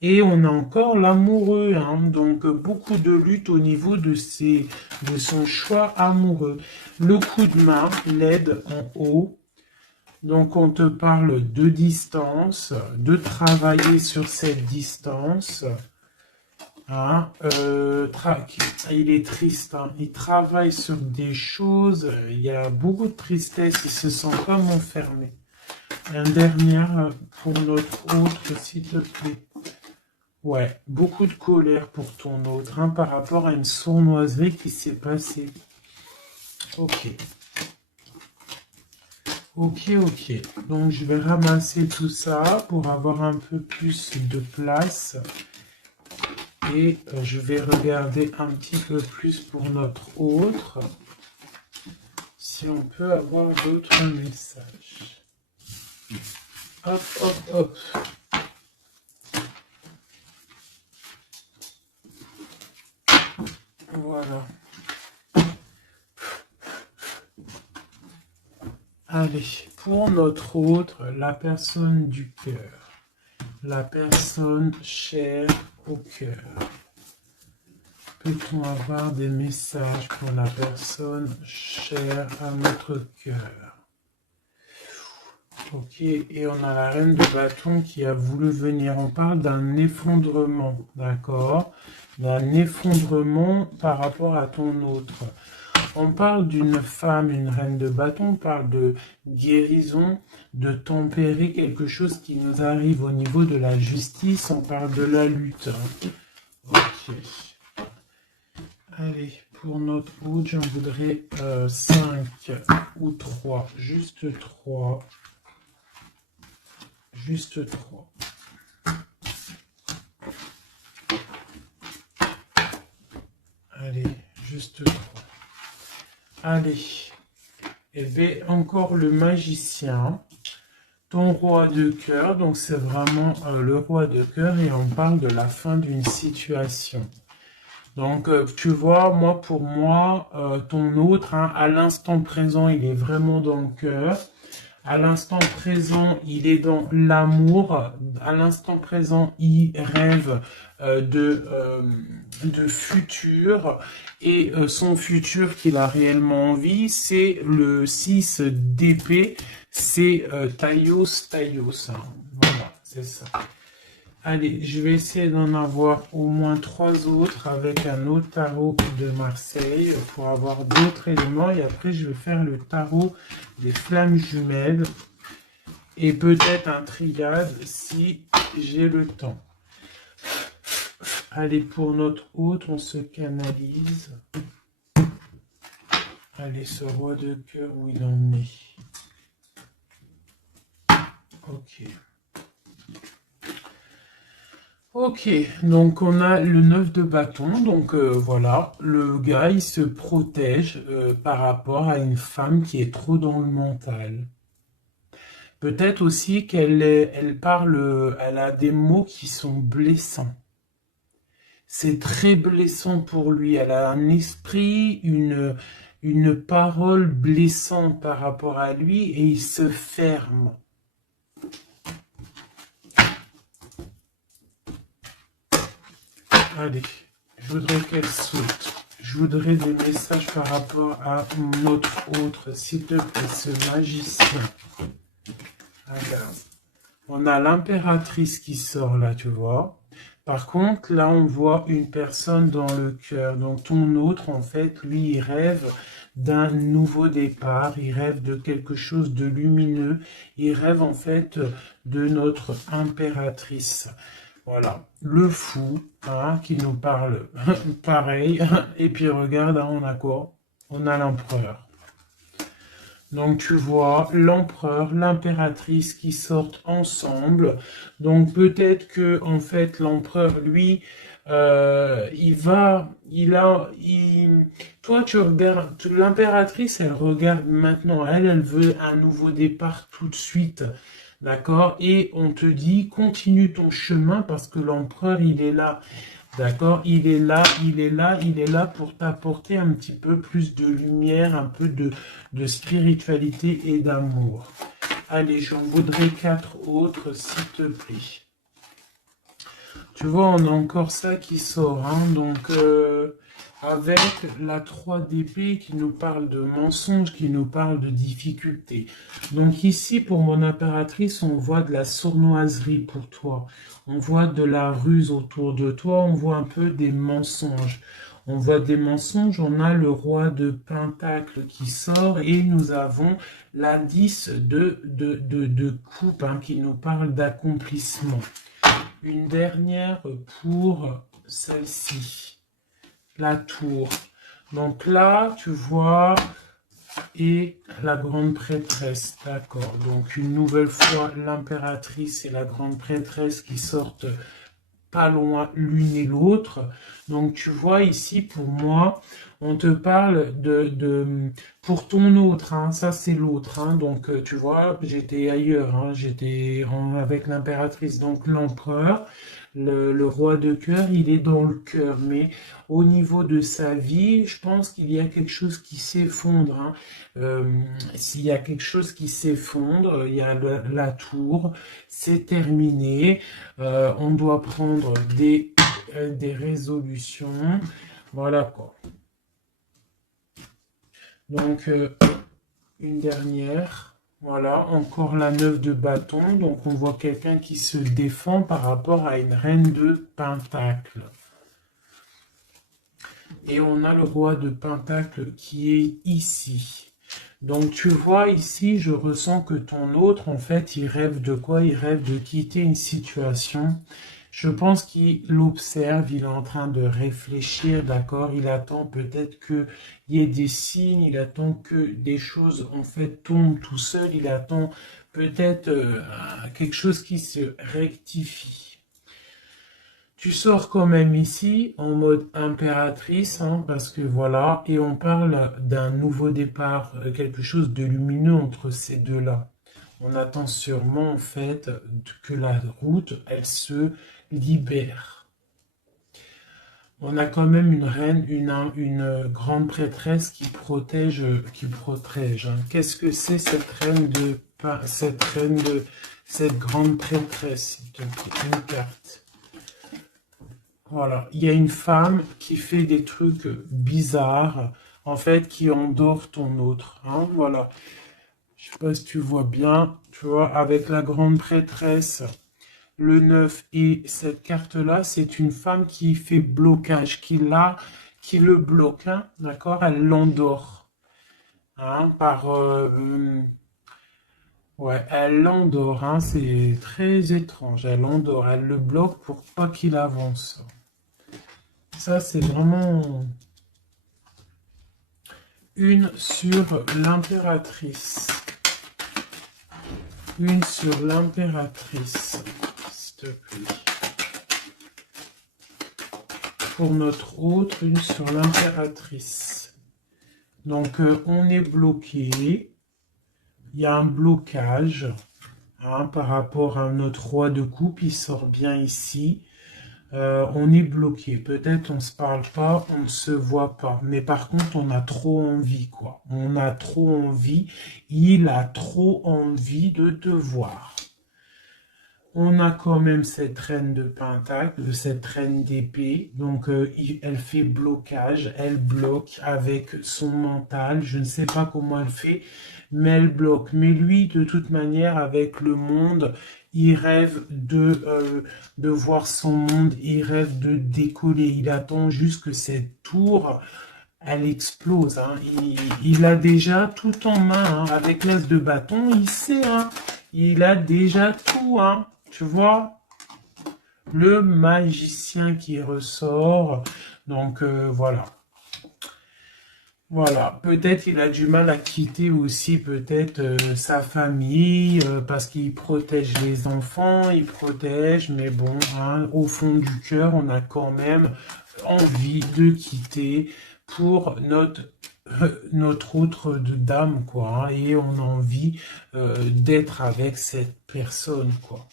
et on a encore l'amoureux, hein, donc beaucoup de lutte au niveau de son choix amoureux. Le coup de main, l'aide en haut. Donc, on te parle de distance, de travailler sur cette distance. Hein, il est triste, hein. Il travaille sur des choses, il y a beaucoup de tristesse, il se sent comme enfermé. Un dernier pour notre autre, s'il te plaît. Ouais, beaucoup de colère pour ton autre, hein, par rapport à une sournoiserie qui s'est passée. Ok. Ok. Donc, je vais ramasser tout ça pour avoir un peu plus de place. Et je vais regarder un petit peu plus pour notre autre. Si on peut avoir d'autres messages. Hop. Voilà. Allez, pour notre autre, la personne du cœur. La personne chère au cœur. Peut-on avoir des messages pour la personne chère à notre cœur? Ok, et on a la reine de bâton qui a voulu venir. On parle d'un effondrement, d'accord? D'un effondrement par rapport à ton autre. On parle d'une femme, une reine de bâton, on parle de guérison, de tempérer quelque chose qui nous arrive au niveau de la justice, on parle de la lutte. Ok. Allez, pour notre route, j'en voudrais 5 ou 3, juste 3. Juste 3. Allez, juste 3. Allez, et bien encore le magicien, ton roi de cœur, donc c'est vraiment le roi de cœur et on parle de la fin d'une situation. Donc, tu vois, moi, pour moi, ton autre, hein, à l'instant présent, il est vraiment dans le cœur. À l'instant présent, il est dans l'amour. À l'instant présent, il rêve de futur. Et son futur qu'il a réellement envie, c'est le 6 d'épée. C'est Taios Taios, hein. Voilà, c'est ça. Allez, je vais essayer d'en avoir au moins 3 autres avec un autre tarot de Marseille pour avoir d'autres éléments. Et après, je vais faire le tarot des flammes jumelles et peut-être un triade si j'ai le temps. Allez, pour notre autre, on se canalise. Allez, ce roi de cœur, où il en est. Ok. Ok, donc on a le 9 de bâton, donc voilà, le gars il se protège par rapport à une femme qui est trop dans le mental. Peut-être aussi elle parle, elle a des mots qui sont blessants. C'est très blessant pour lui, elle a un esprit, une parole blessante par rapport à lui et il se ferme. Allez, je voudrais qu'elle saute. Je voudrais des messages par rapport à notre autre, s'il te plaît, ce magicien. Regarde. On a l'impératrice qui sort là, tu vois. Par contre, là, on voit une personne dans le cœur. Donc, ton autre, en fait, lui, il rêve d'un nouveau départ. Il rêve de quelque chose de lumineux. Il rêve, en fait, de notre impératrice. Voilà, le fou, hein, qui nous parle pareil. Et puis regarde, hein, on a quoi? On a l'empereur. Donc tu vois l'empereur, l'impératrice qui sortent ensemble. Donc peut-être que en fait l'empereur, lui, toi tu regardes, l'impératrice, elle regarde maintenant, elle veut un nouveau départ tout de suite. D'accord? Et on te dit, continue ton chemin parce que l'empereur, il est là. D'accord? Il est là, il est là, il est là pour t'apporter un petit peu plus de lumière, un peu de spiritualité et d'amour. Allez, j'en voudrais 4 autres, s'il te plaît. Tu vois, on a encore ça qui sort, hein, donc avec la 3 d'épée qui nous parle de mensonges, qui nous parle de difficultés. Donc ici, pour mon impératrice, on voit de la sournoiserie pour toi. On voit de la ruse autour de toi, on voit un peu des mensonges. On voit des mensonges, on a le roi de Pentacle qui sort et nous avons l'indice de coupe, hein, qui nous parle d'accomplissement. Une dernière pour celle-ci, la tour. Donc là, tu vois, et la grande prêtresse, d'accord. Donc une nouvelle fois, l'impératrice et la grande prêtresse qui sortent pas loin l'une et l'autre. Donc tu vois ici, pour moi, on te parle pour ton autre, hein, ça c'est l'autre, hein, donc tu vois, j'étais ailleurs, hein, avec l'impératrice, donc l'empereur, le roi de cœur, il est dans le cœur, mais au niveau de sa vie, je pense qu'il y a quelque chose qui s'effondre, hein. S'il y a quelque chose qui s'effondre, il y a la tour, c'est terminé, on doit prendre des résolutions, voilà quoi. Donc, une dernière. Voilà, encore la 9 de bâton. Donc, on voit quelqu'un qui se défend par rapport à une reine de pentacle. Et on a le roi de pentacle qui est ici. Donc, tu vois ici, je ressens que ton autre, en fait, il rêve de quoi? Il rêve de quitter une situation. Je pense qu'il observe, il est en train de réfléchir, d'accord? Il attend peut-être qu'il y ait des signes, il attend que des choses, en fait, tombent tout seul, il attend peut-être quelque chose qui se rectifie. Tu sors quand même ici en mode impératrice, hein, parce que voilà, et on parle d'un nouveau départ, quelque chose de lumineux entre ces deux-là. On attend sûrement en fait que la route, elle se libère. On a quand même une reine, une grande prêtresse qui protège, hein. Qu'est-ce que c'est cette cette grande prêtresse, s'il te plaît, une carte. Voilà, il y a une femme qui fait des trucs bizarres, en fait, qui endort ton autre, hein, voilà. Je sais pas si tu vois bien, tu vois, avec la grande prêtresse, le 9 et cette carte-là, c'est une femme qui fait blocage, qui le bloque, hein, d'accord? Elle l'endort, hein, ouais, elle l'endort, hein, c'est très étrange, elle l'endort, elle le bloque pour pas qu'il avance. Ça, c'est vraiment une sur l'impératrice. Une sur l'impératrice, s'il te plaît. Pour notre autre, une sur l'impératrice. Donc, on est bloqué. Il y a un blocage, hein, par rapport à notre roi de coupe. Il sort bien ici. On est bloqué. Peut-être on se parle pas, on ne se voit pas. Mais par contre, on a trop envie, quoi. On a trop envie. Il a trop envie de te voir. On a quand même cette reine de pentacle, cette reine d'épée. Donc, elle fait blocage. Elle bloque avec son mental. Je ne sais pas comment elle fait, mais elle bloque. Mais lui, de toute manière, avec le monde, il rêve de voir son monde. Il rêve de décoller. Il attend juste que cette tour, elle explose, hein. Il a déjà tout en main, hein. Avec l'as de bâton, il sait, hein. Il a déjà tout, hein. Tu vois, le magicien qui ressort. Donc, voilà. Voilà, peut-être il a du mal à quitter aussi peut-être sa famille parce qu'il protège les enfants, il protège, mais bon, hein, au fond du cœur, on a quand même envie de quitter pour notre autre de dame, quoi, hein, et on a envie d'être avec cette personne, quoi.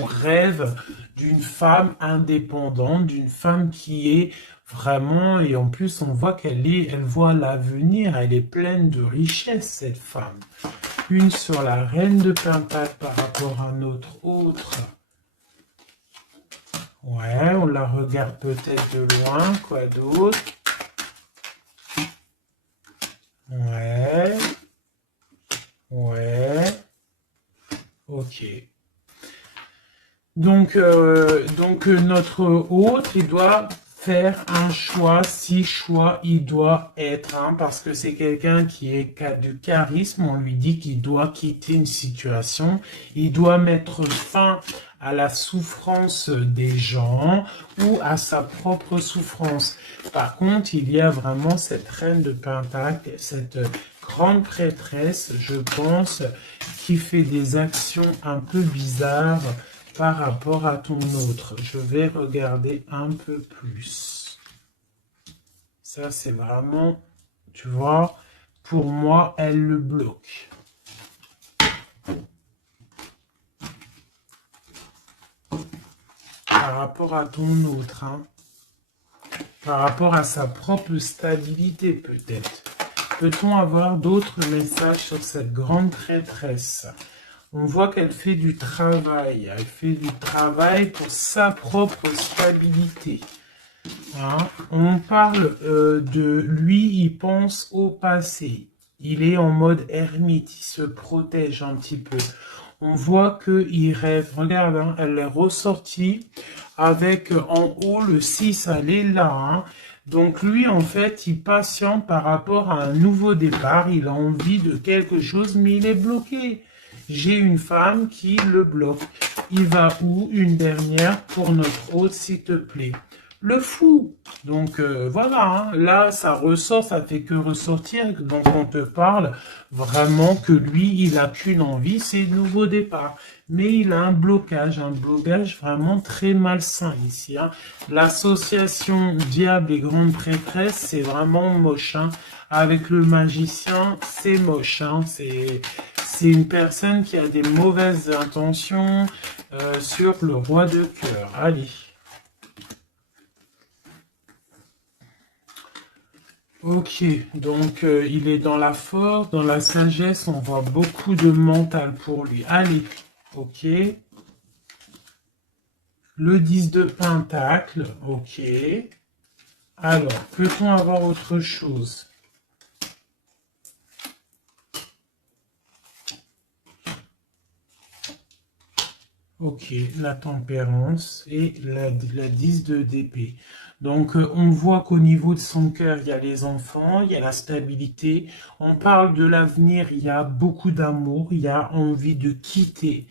On rêve d'une femme indépendante, d'une femme qui est vraiment, et en plus on voit elle voit l'avenir, elle est pleine de richesse, cette femme. Une sur la reine de Pentacle par rapport à notre autre. Ouais, on la regarde peut-être de loin, quoi d'autre? Ouais. Ouais. Ok. Donc notre hôte, il doit faire un choix, si choix il doit être, hein, parce que c'est quelqu'un qui est du charisme, on lui dit qu'il doit quitter une situation, il doit mettre fin à la souffrance des gens ou à sa propre souffrance. Par contre, il y a vraiment cette reine de Pentacle, cette grande prêtresse, je pense, qui fait des actions un peu bizarres par rapport à ton autre. Je vais regarder un peu plus. Ça, c'est vraiment, tu vois, pour moi, elle le bloque. Par rapport à ton autre, hein. Par rapport à sa propre stabilité, peut-être. Peut-on avoir d'autres messages sur cette grande prêtresse? On voit qu'elle fait du travail. Elle fait du travail pour sa propre stabilité. Hein? On parle de lui, il pense au passé. Il est en mode ermite, il se protège un petit peu. On voit qu'il rêve. Regarde, hein, elle est ressortie avec en haut le 6, elle est là. Hein? Donc lui, en fait, il patiente par rapport à un nouveau départ. Il a envie de quelque chose, mais il est bloqué. J'ai une femme qui le bloque. Il va où? Une dernière pour notre hôte, s'il te plaît. Le fou. Donc voilà, hein. Là, ça ressort, ça fait que ressortir. Donc on te parle vraiment que lui, il n'a qu'une envie, c'est le nouveau départ. Mais il a un blocage vraiment très malsain ici. Hein. L'association diable et grande prêtresse, c'est vraiment moche. Hein. Avec le magicien, c'est moche. Hein. C'est une personne qui a des mauvaises intentions sur le roi de cœur. Allez. Ok, donc il est dans la force, dans la sagesse, on voit beaucoup de mental pour lui. Allez, ok. Le 10 de pentacle, ok. Alors, peut-on avoir autre chose? Ok, la tempérance et la 10 de d'épée. Donc, on voit qu'au niveau de son cœur, il y a les enfants, il y a la stabilité. On parle de l'avenir, il y a beaucoup d'amour, il y a envie de quitter.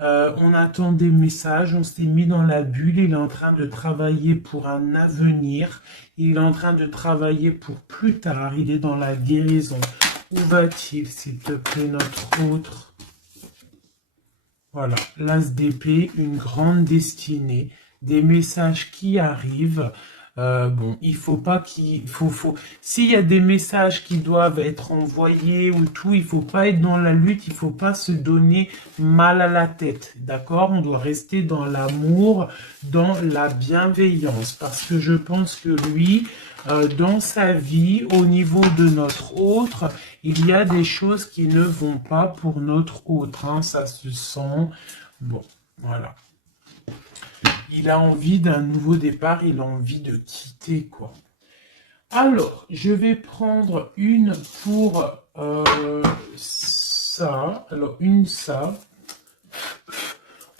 On attend des messages, on s'est mis dans la bulle, il est en train de travailler pour un avenir, il est en train de travailler pour plus tard, il est dans la guérison. Où va-t-il, s'il te plaît, notre autre? Voilà, l'as d'épée, une grande destinée, des messages qui arrivent. Bon, il faut pas s'il y a des messages qui doivent être envoyés ou tout, il faut pas être dans la lutte, il faut pas se donner mal à la tête, d'accord? On doit rester dans l'amour, dans la bienveillance, parce que je pense que lui, dans sa vie, au niveau de notre autre, il y a des choses qui ne vont pas pour notre autre, hein, ça se sent. Bon, voilà. Il a envie d'un nouveau départ, il a envie de quitter, quoi. Alors, je vais prendre une pour ça. Alors, une ça.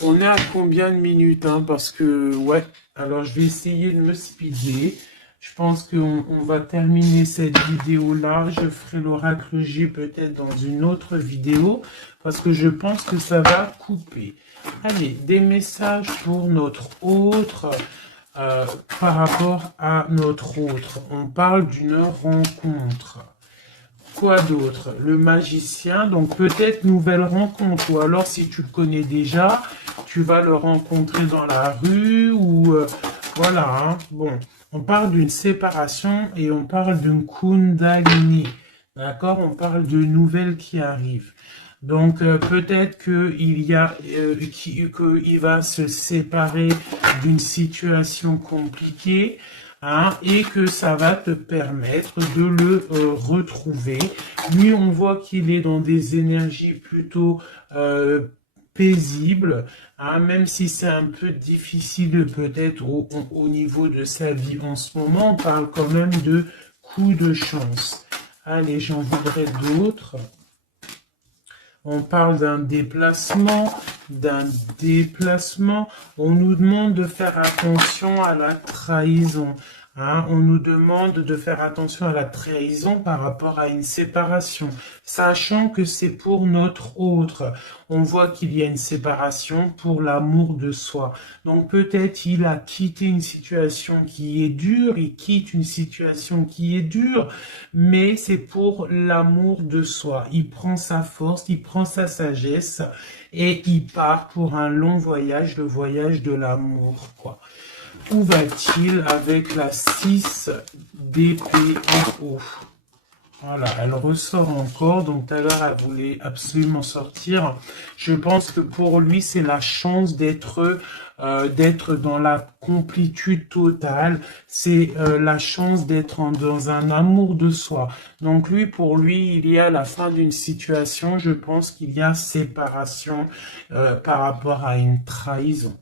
On est à combien de minutes, hein, parce que, ouais. Alors, je vais essayer de me speeder. Je pense qu'on va terminer cette vidéo-là. Je ferai l'oracle G peut-être dans une autre vidéo, parce que je pense que ça va couper. Allez, des messages pour notre autre, par rapport à notre autre. On parle d'une rencontre. Quoi d'autre? Le magicien, donc peut-être nouvelle rencontre, ou alors si tu le connais déjà, tu vas le rencontrer dans la rue, ou voilà, hein. Bon, on parle d'une séparation et on parle d'une kundalini, d'accord? On parle de nouvelles qui arrivent. Donc peut-être qu'il y a qu'il va se séparer d'une situation compliquée, hein, et que ça va te permettre de le retrouver. Lui, on voit qu'il est dans des énergies plutôt paisibles, hein, même si c'est un peu difficile peut-être au niveau de sa vie en ce moment. On parle quand même de coups de chance. Allez, j'en voudrais d'autres. On parle d'un déplacement, d'un déplacement. On nous demande de faire attention à la trahison. Hein, on nous demande de faire attention à la trahison par rapport à une séparation, sachant que c'est pour notre autre. On voit qu'il y a une séparation pour l'amour de soi. Donc peut-être il a quitté une situation qui est dure, il quitte une situation qui est dure, mais c'est pour l'amour de soi. Il prend sa force, il prend sa sagesse et il part pour un long voyage, le voyage de l'amour, quoi. Où va-t-il avec la 6 d'épée en haut? Voilà, elle ressort encore, donc tout à l'heure elle voulait absolument sortir. Je pense que pour lui c'est la chance d'être dans la complétude totale, c'est la chance d'être dans un amour de soi. Donc lui, pour lui, il y a la fin d'une situation, je pense qu'il y a séparation par rapport à une trahison.